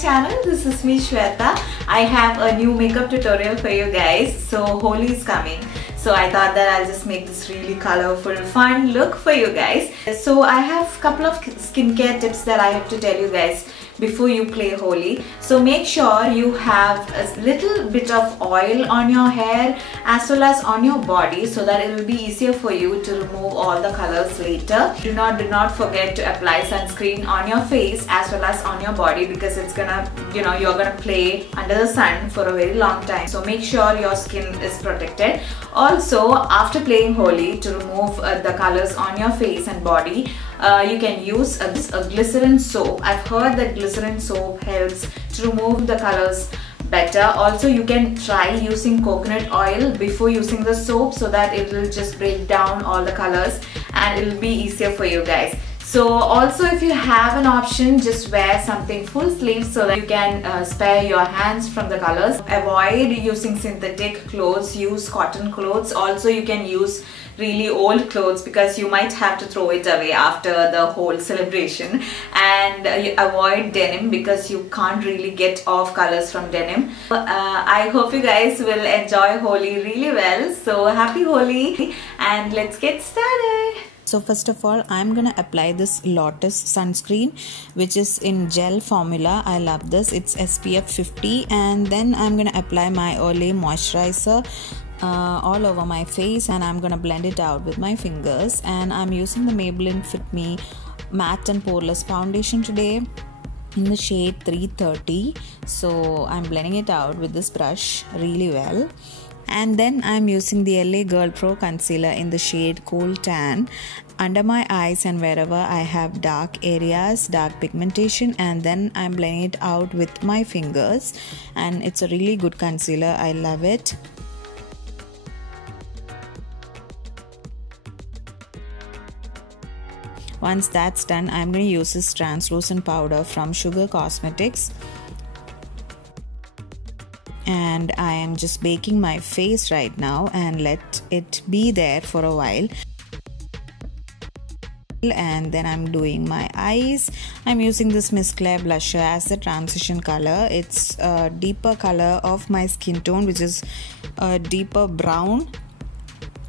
channel. This is me, Swetha. I have a new makeup tutorial for you guys. So Holi is coming. So I thought that I'll just make this really colorful, fun look for you guys. So I have a couple of skincare tips that I have to tell you guys before you play Holi. So make sure you have a little bit of oil on your hair as well as on your body so that it will be easier for you to remove all the colors later. Do not forget to apply sunscreen on your face as well as on your body because it's gonna, you're gonna play under the sun for a very long time. So make sure your skin is protected. Also, after playing Holi, to remove the colors on your face and body, you can use a glycerin soap. I've heard that glycerin soap helps to remove the colors better. Also, you can try using coconut oil before using the soap so that it will just break down all the colors and it will be easier for you guys. So also, if you have an option, just wear something full sleeve so that you can spare your hands from the colors. Avoid using synthetic clothes, use cotton clothes. Also, you can use really old clothes because you might have to throw it away after the whole celebration. And you avoid denim because you can't really get off colors from denim. I hope you guys will enjoy Holi really well. So happy Holi and let's get started. So first of all, I'm gonna apply this Lotus sunscreen, which is in gel formula. I love this. It's SPF 50, and then I'm gonna apply my Olay moisturizer all over my face, and I'm gonna blend it out with my fingers. And I'm using the Maybelline Fit Me Matte and Poreless foundation today in the shade 330. So I'm blending it out with this brush really well. And then I'm using the LA Girl Pro Concealer in the shade Cool Tan under my eyes and wherever I have dark areas, dark pigmentation, and then I'm blending it out with my fingers. And it's a really good concealer. I love it. Once that's done, I'm going to use this translucent powder from Sugar Cosmetics. And I am just baking my face right now and let it be there for a while. And then I'm doing my eyes. I'm using this Miss Claire blusher as the transition color. It's a deeper color of my skin tone, which is a deeper brown.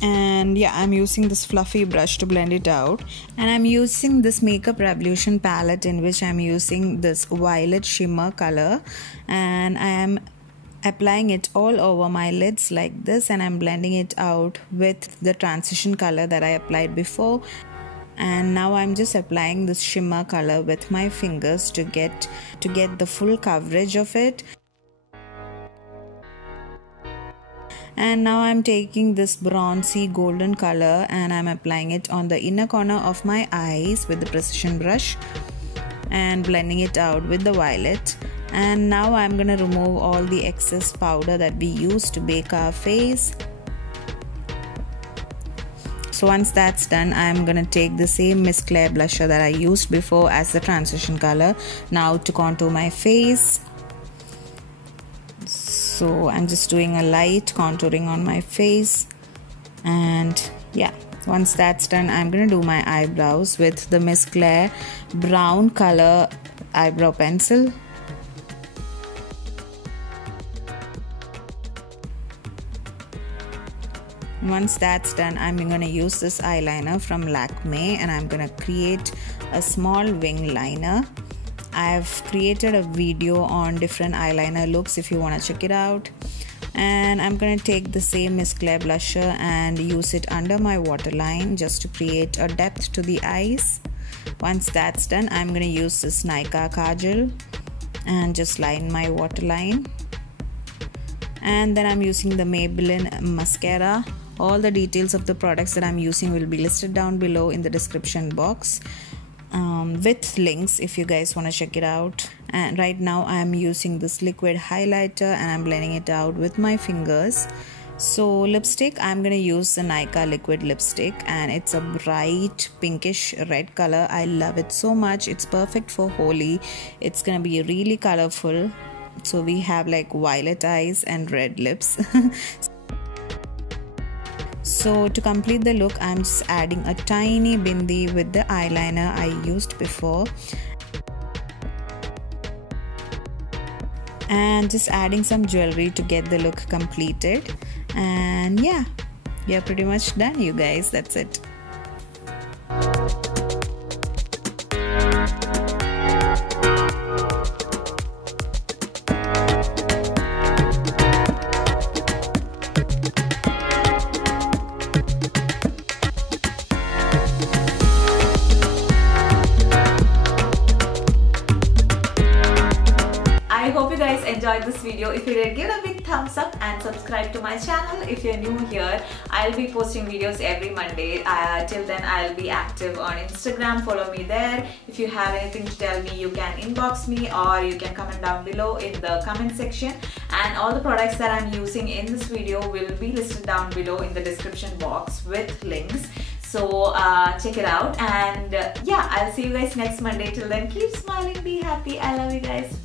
And yeah, I'm using this fluffy brush to blend it out. And I'm using this Makeup Revolution palette in which I'm using this violet shimmer color. And I am applying it all over my lids like this, and I'm blending it out with the transition color that I applied before. And now I'm just applying this shimmer color with my fingers to get the full coverage of it. And now I'm taking this bronzy golden color and I'm applying it on the inner corner of my eyes with the precision brush and blending it out with the violet. And now I'm gonna remove all the excess powder that we used to bake our face. So once that's done, I'm gonna take the same Miss Claire blusher that I used before as the transition color now to contour my face. So I'm just doing a light contouring on my face. And yeah, once that's done, I'm gonna do my eyebrows with the Miss Claire brown color eyebrow pencil. Once that's done, I'm going to use this eyeliner from Lakme and I'm going to create a small wing liner. I've created a video on different eyeliner looks if you want to check it out. And I'm going to take the same Miss Claire blusher and use it under my waterline just to create a depth to the eyes. Once that's done, I'm going to use this Nykaa Kajal and just line my waterline. And then I'm using the Maybelline Mascara. All the details of the products that I'm using will be listed down below in the description box with links if you guys want to check it out. And right now I'm using this liquid highlighter and I'm blending it out with my fingers. So lipstick, I'm going to use the Nykaa liquid lipstick and it's a bright pinkish red color. I love it so much. It's perfect for Holi. It's going to be really colorful. So we have like violet eyes and red lips. So to complete the look, I'm just adding a tiny bindi with the eyeliner I used before. and just adding some jewelry to get the look completed. And yeah, we are pretty much done, you guys. That's it. I hope you guys enjoyed this video. If you did, give it a big thumbs up and subscribe to my channel if you're new here. I'll be posting videos every Monday. Till then, I'll be active on Instagram. Follow me there. If you have anything to tell me, you can inbox me or you can comment down below in the comment section. And all the products that I'm using in this video will be listed down below in the description box with links. So check it out, and yeah, I'll see you guys next Monday. Till then, keep smiling, be happy. I love you guys.